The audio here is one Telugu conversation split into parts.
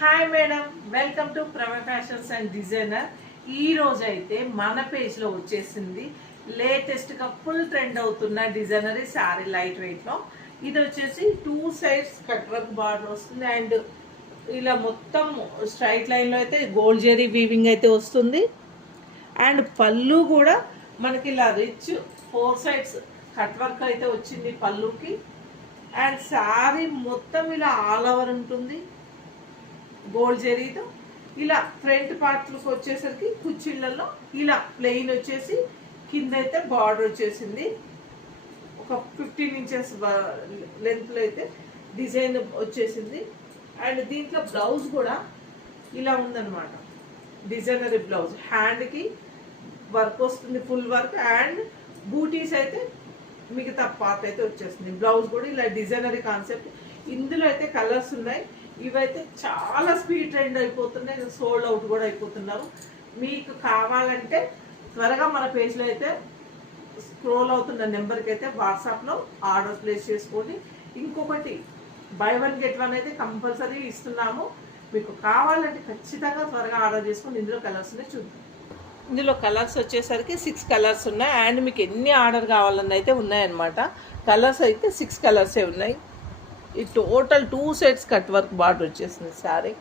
Hi madam, welcome to Prava fashions and designer. ఈ రోజు అయితే మన పేజ్లో వచ్చేసింది లేటెస్ట్గా ఫుల్ ట్రెండ్ అవుతున్న డిజైనరీ శారీ లైట్ వెయిట్లో. ఇది వచ్చేసి 2 సైడ్స్ కట్ వర్క్ బార్డర్ వస్తుంది అండ్ ఇలా మొత్తం స్ట్రైట్ లైన్లో అయితే గోల్డ్ జెరీ వీవింగ్ అయితే వస్తుంది. అండ్ పళ్ళు కూడా మనకి ఇలా రిచ్ 4 సైడ్స్ కట్ వర్క్ అయితే వచ్చింది పళ్ళుకి. అండ్ శారీ మొత్తం ఇలా ఆల్ ఓవర్ ఉంటుంది గోల్డ్ జరీతో. ఇలా ఫ్రంట్ పార్ట్లకు వచ్చేసరికి కుచ్చిళ్ళల్లో ఇలా ప్లెయిన్ వచ్చేసి కింద అయితే బార్డర్ వచ్చేసింది. ఒక 15 ఇంచెస్ లెంత్లో అయితే డిజైన్ వచ్చేసింది. అండ్ దీంట్లో బ్లౌజ్ కూడా ఇలా ఉందన్నమాట, డిజైనరీ బ్లౌజ్. హ్యాండ్కి వర్క్ వస్తుంది, ఫుల్ వర్క్. అండ్ బూటీస్ అయితే మిగతా పార్ట్ అయితే వచ్చేస్తుంది. బ్లౌజ్ కూడా ఇలా డిజైనరీ కాన్సెప్ట్. ఇందులో అయితే కలర్స్ ఉన్నాయి. ఇవైతే చాలా స్పీడ్ ట్రెండ్ అయిపోతున్నాయి, సోల్డ్ అవుట్ కూడా అయిపోతున్నారు. మీకు కావాలంటే త్వరగా మన పేజ్లో అయితే స్క్రోల్ అవుతున్న నెంబర్కి అయితే వాట్సాప్లో ఆర్డర్ ప్లేస్ చేసుకోండి. ఇంకొకటి బై 1 get 1 అయితే కంపల్సరీ ఇస్తున్నాము. మీకు కావాలంటే ఖచ్చితంగా త్వరగా ఆర్డర్ చేసుకొని ఇందులో కలర్స్ ఉన్నాయి చూద్దాం. ఇందులో కలర్స్ వచ్చేసరికి 6 కలర్స్ ఉన్నాయి. అండ్ మీకు ఎన్ని ఆర్డర్ కావాలన్న అయితే ఉన్నాయన్నమాట. కలర్స్ అయితే 6 కలర్సే ఉన్నాయి. ఈ total 2 sets cut work border వచ్చేసింది శారీ.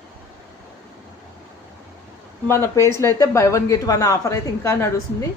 మన పేజ్లో అయితే బై 1 get 1 ఆఫర్ అయితే ఇంకా నడుస్తుంది.